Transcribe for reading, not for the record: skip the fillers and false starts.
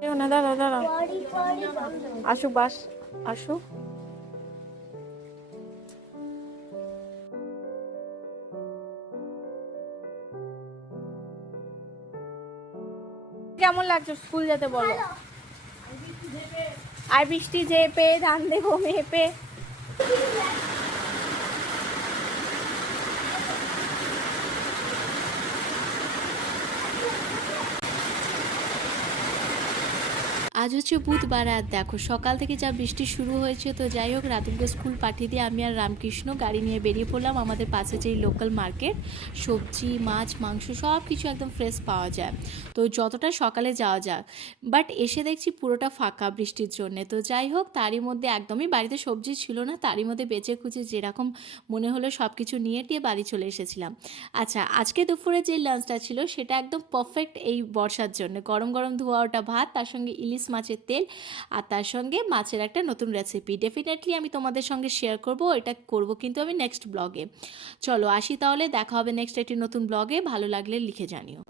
না, দাঁড়া দাঁড়া, আসুক বাস, আসুক। কেমন লাগছে স্কুল যেতে বলো? আর বৃষ্টি যেপে ধান দেবো মেপে। আজ হচ্ছে বুধবার, আর দেখো সকাল থেকে যা বৃষ্টি শুরু হয়েছে। তো যাই হোক, রাতুলকে স্কুল পাঠিয়ে দিয়ে আমি আর রামকৃষ্ণ গাড়ি নিয়ে বেরিয়ে পড়লাম আমাদের পাশে যেই লোকাল মার্কেট। সবজি মাছ মাংস সব কিছু একদম ফ্রেশ পাওয়া যায়। তো যতটা সকালে যাওয়া যাক, বাট এসে দেখছি পুরোটা ফাঁকা বৃষ্টির জন্যে। তো যাই হোক, তারই মধ্যে একদমই বাড়িতে সবজি ছিল না, তারই মধ্যে বেঁচে খুঁজে যেরকম মনে হলো সব কিছু নিয়ে টিয়ে বাড়ি চলে এসেছিলাম। আচ্ছা, আজকে দুপুরে যে লাঞ্চটা ছিল সেটা একদম পারফেক্ট এই বর্ষার জন্য। গরম গরম ধোয়া ওটা ভাত, তার সঙ্গে ইলিশ মাছের তেল, আর তার সঙ্গে মাছের একটা নতুন রেসিপি। ডেফিনেটলি আমি তোমাদের সঙ্গে শেয়ার করব, এটা করব কিন্তু আমি নেক্সট ব্লগে। চলো আসি তাহলে, দেখা হবে নেক্সট একটি নতুন ব্লগে। ভালো লাগলে লিখে জানিও।